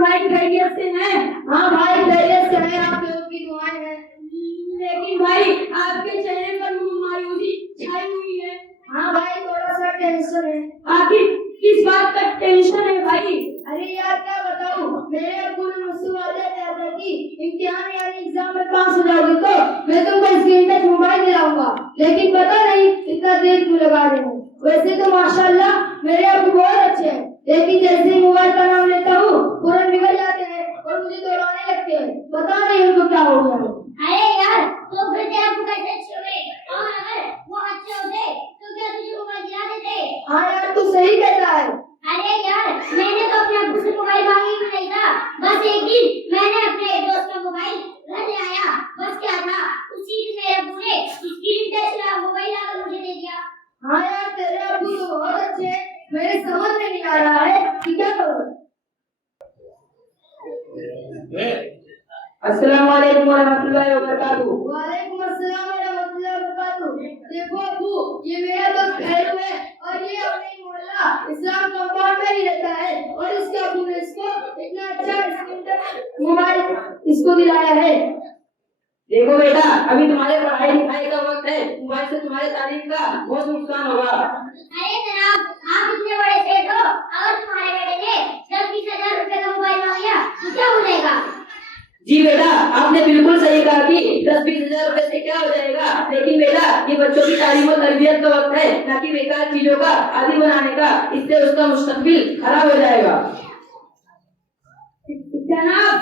भाई खैरियत से हैं? हाँ भाई खैरियत से हैं, आप लोगों की दुआएं हैं। लेकिन भाई आपके चेहरे पर मायूसी छाई हुई है। हाँ भाई थोड़ा सा टेंशन है। आखिर किस बात का टेंशन है भाई? अरे यार क्या बताऊं, मेरे अब्बू ने मुझसे वादा किया था कि इम्तिहान यानी एग्जाम में पास हो जाओगी तो मैं तुमको स्क्रीन टच मोबाइल दिलाऊंगा, लेकिन पता नहीं इतना देर क्यों लगा रहे हो। वैसे तो माशाल्लाह मेरे अब्बू बहुत अच्छे हैं, लेकिन जैसे ही मोबाइल का नाम लेता हूँ फौरन बिगड़ जाते हैं और मुझे दौड़ाने लगते हैं। पता नहीं उनको क्या हो गया। अरे यार तो फिर तेरा अब्बू कैसे अच्छे हुए? और अगर वो अच्छे होते तो क्या तुझे मोबाइल दिला देते? हाँ यार तू सही कहता है। अरे यार मैंने तो अपने अब्बू से मोबाइल मांगी भी नहीं था, बस एक दिन मैंने अपने एक दोस्त का मोबाइल घर ले आया, बस क्या था उसी दिन मेरे अब्बू ने स्क्रीन टच वाला मोबाइल लाकर मुझे दे दिया। हाँ यार तेरे अब्बू तो बहुत अच्छे हैं, मेरे समझ में नहीं आ रहा है कि क्या करूं। अस्सलाम वालेकुम वरहमतुल्लाहि वबरकातुहू। वालेकुम अस्सलाम वरहमतुल्लाहि वबरकातुहू। देखो अब्बू, ये मेरा दोस्त खैरू है और ये अपने मोहल्ला इस्लाम कंपाउंड में ही रहता है और इसके अब्बू ने इसको इतना अच्छा स्क्रीन टच मोबाइल इसको दिलाया है। देखो बेटा, अभी तुम्हारे पढ़ाई लिखाई का वक्त है, मोबाइल से तुम्हारे तालीम का बहुत नुकसान होगा। अरे जनाब आप इतने बड़े सेठ हो, अगर तुम्हारे बेटे ने 10-20 हजार रुपए का मोबाइल मांग लिया तो क्या हो जाएगा? जी बेटा, आपने बिल्कुल सही कहा कि 10-20 हजार रुपए से क्या हो जाएगा, लेकिन बेटा ये बच्चों की तालीम और तरबियत का वक्त है, ना कि बेकार चीजों का आदी बनाने का। इससे उसका मुस्तकबिल खराब हो जाएगा। जनाब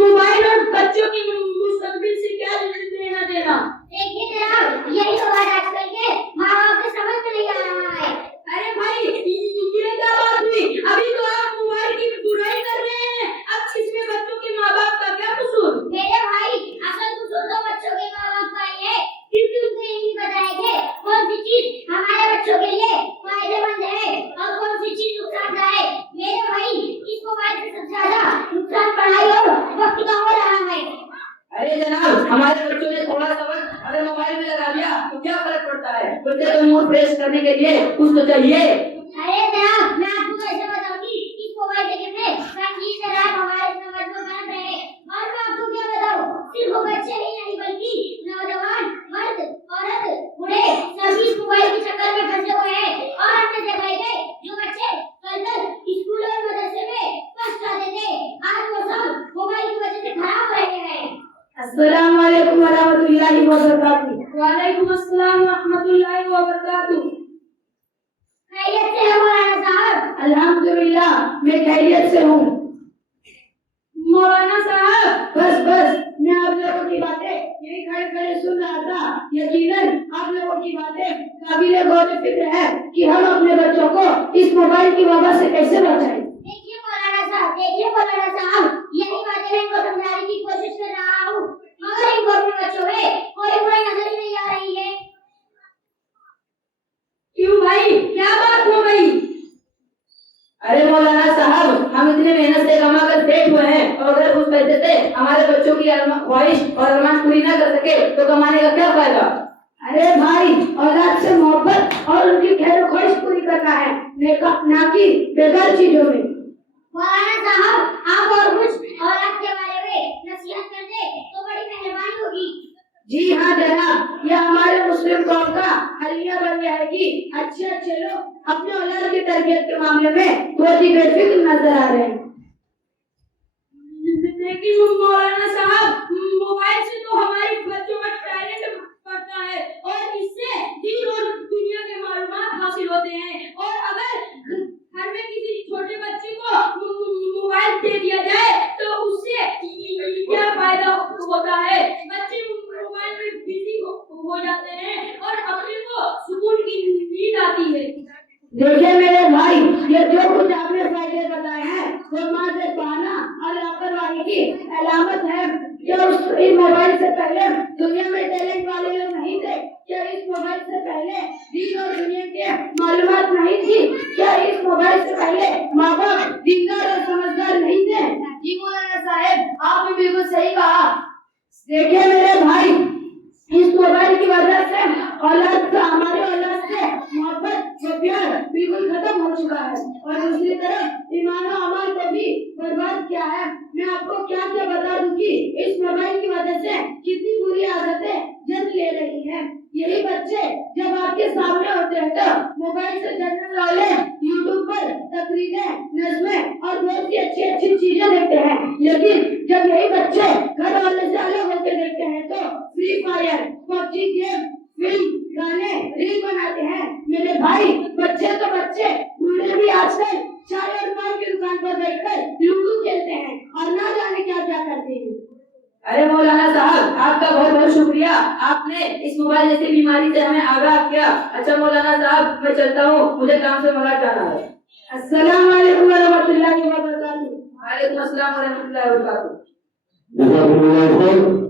मोबाइल और बच्चों की मुस्तकबिल से क्या लेना देना? देखिए जनाब यही तो बात आजकल के माँ बाप को समझ में नहीं आ रहा है। अरे भाई ये क्या बात हुई? अभी तो आप मोबाइल की बुराई कर रहे हैं, अब इसमें बच्चों के माँ बाप का क्या कसूर? मेरे भाई असल कसूर तो बच्चों के माँ बाप का ही है, क्योंकि उनको ये नहीं पता है कि कौन सी चीज हमारे बच्चों के लिए फायदेमंद है और कौन सी चीज नुकसानदायक। मेरे भाई इस मोबाइल से सबसे ज्यादा नुकसान पढ़ाई और वक्त का हो रहा है। अरे जनाब, हमारे बच्चों ने थोड़ा सा वक्त अगर मोबाइल में लगा दिया तो क्या फर्क पड़ता है? बच्चे तो मूड फ्रेश करने के लिए कुछ तो चाहिए। अरे जनाब मैं आपको कैसे बताऊंगी इस मोबाइल से कितने संगीत शराब हमारे समाज में बन रहे हैं, और मैं आपको क्या बताऊं, सिर्फ बच्चे ही नहीं बल्कि नौजवान, मर्द, औरत, बूढ़े सभी इस मोबाइल के चक्कर में फंसे हुए हैं। और हमने देखा है कि जो बच्चे कल तक स्कूल और मदरसे में फर्स्ट आते थे आज वो सब मोबाइल की वजह से खराब हो रहे हैं। अस्सलाम वालेकुम वरहमतुल्लाहि वबरकातुहू। वालेकुम अस्सलाम वरहमतुल्लाहि वबरकातुहू। खैरियत से है मौलाना साहब? अल्हम्दुलिल्लाह मैं खैरियत से हूँ। मौलाना साहब बस मैं आप लोगों की बातें यही खड़े खड़े सुन रहा था। यकीनन आप लोगों की बातें काबिले गौर फिक्र है कि हम अपने बच्चों को इस मोबाइल की वजह से कैसे बचाएं। देखिए मौलाना साहब, यही बातें मैं इनको समझाने की कोशिश कर रहा हूँ, मगर इनको अपने बच्चों में कोई बुराई नजर ही नहीं आ रही है। क्यों भाई, क्या बात हो गई? अरे मौलाना साहब, हम इतने मेहनत से कमा कर सेठ हुए हैं और अगर उस पैसे से हमारे बच्चों की ख्वाहिश और अरमान पूरी न कर सके तो कमाने का क्या फायदा? अरे भाई औलाद से मोहब्बत और उनकी खैर ख्वाहिश पूरी करना है, ना कि बेकार चीजों में। मौलाना साहब आप और कुछ औलाद के बारे में नसीहत कर दे तो बड़ी मेहरबानी होगी। जी हाँ जनाब, यह हमारे मुस्लिम कौम का हलिया बन गया है कि अच्छे लोग अपने औलाद की तरबियत के मामले में बहुत ही बेफिक्र नजर आ रहे हैं। लेकिन मौलाना साहब मोबाइल से तो हमारे बच्चों का टैलेंट बढ़ता है और इससे दीन और दुनिया के मालूमात हासिल होते हैं, और अगर घर में किसी छोटे बच्चे को मोबाइल दे दिया जाए तो उससे क्या फायदा होता है? बच्चे मोबाइल में बिजी हो जाते हैं और अपने को सुकून की नींद आती है। देखिए मेरे भाई, ये जो कुछ आपने फायदे बताए हैं वो माज़े पाना और लापरवाही की अलामत है। क्या इस मोबाइल से पहले दुनिया में टैलेंट वाले लोग नहीं थे? क्या इस मोबाइल से पहले दीन और दुनिया के मालूमात नहीं थी? क्या इस मोबाइल से पहले माँ बाप दीनदार और समझदार नहीं थे? जी मौलाना साहब आपने बिल्कुल सही कहा। देखिए मेरे भाई, इस मोबाइल की वजह से हमारे औलाद से मोहब्बत और प्यार बिल्कुल खत्म हो चुका है और दूसरी तरफ ईमान और अमल को भी बर्बाद किया है। होने से कितनी बुरी आदतें जन्म ले रही हैं। यही बच्चे जब आपके सामने होते हैं तो मोबाइल से जनरल नॉलेज, यूट्यूब पर तकरीरें, नज़्में और बहुत सी अच्छी अच्छी चीजें देखते हैं। लेकिन जब यही बच्चे घर वाले से अलग होकर देखते हैं तो free fire, PUBG game, film, गाने, रील बनाते हैं। मेरे भाई, बच्चे तो बच्चे, बूढ़े भी आजकल चाय और पान की दुकान पर बैठकर लूडो खेलते हैं और ना जाने क्या क्या करते हैं। अरे मौलाना साहब, आपका बहुत बहुत शुक्रिया, आपने इस मोबाइल जैसी बीमारी से हमें आगाह किया। अच्छा मौलाना साहब, मैं चलता हूँ, मुझे काम से मलाड जाना है। अस्सलाम वालेकुम रहमतुल्लाहि व बरकातहू। वालेकुम अस्सलाम व रहमतुल्लाहि व बरकातहू। जज़ाकुमुल्लाह खैर।